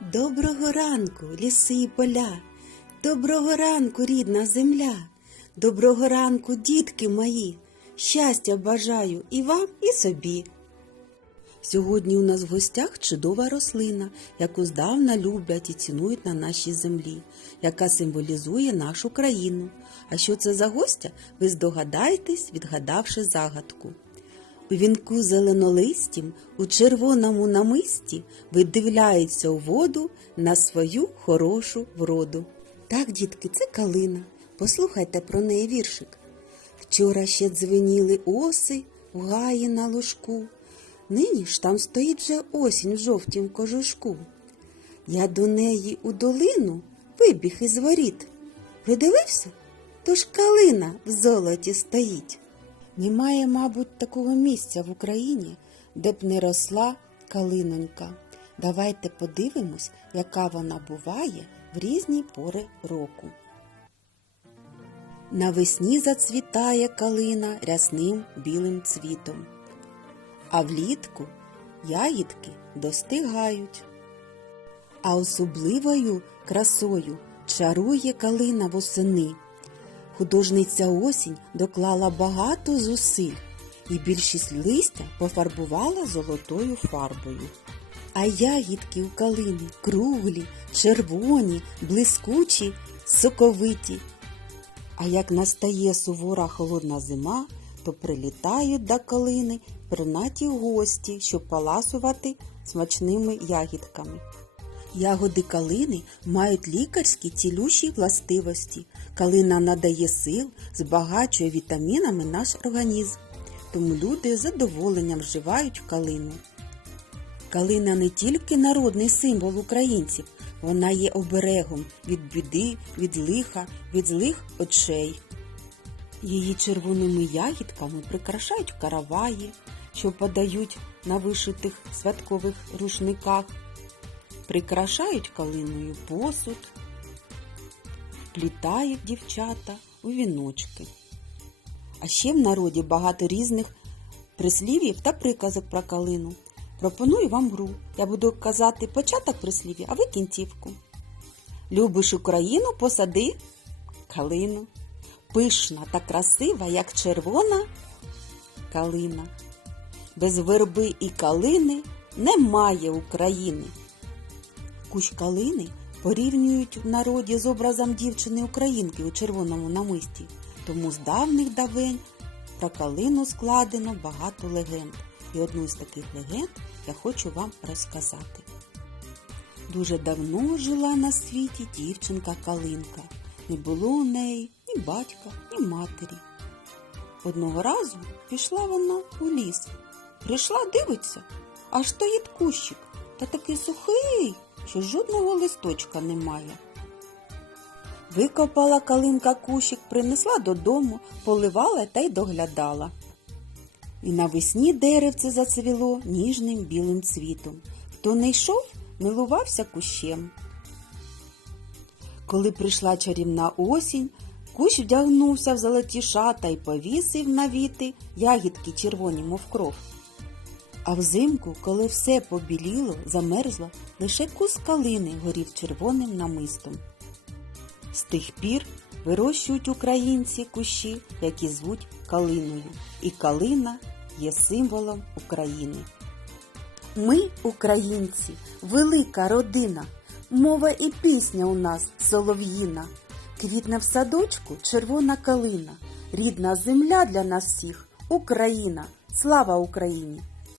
Доброго ранку, ліси і поля, доброго ранку, рідна земля, доброго ранку, дітки мої, щастя бажаю і вам, і собі. Сьогодні у нас в гостях чудова рослина, яку здавна люблять і цінують на нашій землі, яка символізує нашу країну. А що це за гостя, ви здогадаєтесь, відгадавши загадку. У вінку зеленолистім, у червоному намисті видивляється у воду на свою хорошу вроду. Так, дітки, це калина. Послухайте про неї віршик. Вчора ще дзвеніли оси в гаї на ложку. Нині ж там стоїть вже осінь в жовтім кожушку. Я до неї у долину вибіг із воріт. Видивився? Тож калина в золоті стоїть. Немає, мабуть, такого місця в Україні, де б не росла калинонька. Давайте подивимось, яка вона буває в різні пори року. Навесні зацвітає калина рясним білим цвітом, а влітку ягідки достигають. А особливою красою чарує калина восени. Художниця осінь доклала багато зусиль і більшість листя пофарбувала золотою фарбою. А ягідки у калини круглі, червоні, блискучі, соковиті. А як настає сувора холодна зима, то прилітають до калини пернаті гості, щоб паласувати смачними ягідками. Ягоди калини мають лікарські цілющі властивості. Калина надає сил, збагачує вітамінами наш організм. Тому люди з задоволенням вживають калину. Калина не тільки народний символ українців, вона є оберегом від біди, від лиха, від злих очей. Її червоними ягідками прикрашають караваї, що подають на вишитих святкових рушниках, прикрашають калиною посуд, вплітають дівчата у віночки. А ще в народі багато різних прислів'їв та приказок про калину. Пропоную вам гру. Я буду казати початок прислів'я, а ви кінцівку. Любиш Україну, посади калину. Пишна та красива, як червона калина. Без верби і калини немає України. Кущ калини порівнюють в народі з образом дівчини українки у червоному намисті. Тому з давних давень про калину складено багато легенд. І одну з таких легенд я хочу вам розказати. Дуже давно жила на світі дівчинка Калинка. Не було у неї ні батька, ні матері. Одного разу пішла вона у ліс. Прийшла, дивиться, аж стоїть кущик, та такий сухий, що жодного листочка немає. Викопала калинка кущик, принесла додому, поливала та й доглядала. І навесні деревце зацвіло ніжним білим цвітом. Хто не йшов, милувався кущем. Коли прийшла чарівна осінь, кущ вдягнувся в золоті шата і повісив на віти ягідки червоні, мов кров. А взимку, коли все побіліло, замерзло, лише кус калини горів червоним намистом. З тих пір вирощують українці кущі, які звуть калиною, і калина є символом України. Ми, українці, велика родина, мова і пісня у нас солов'їна. Квітне в садочку червона калина, рідна земля для нас всіх Україна. Слава Україні!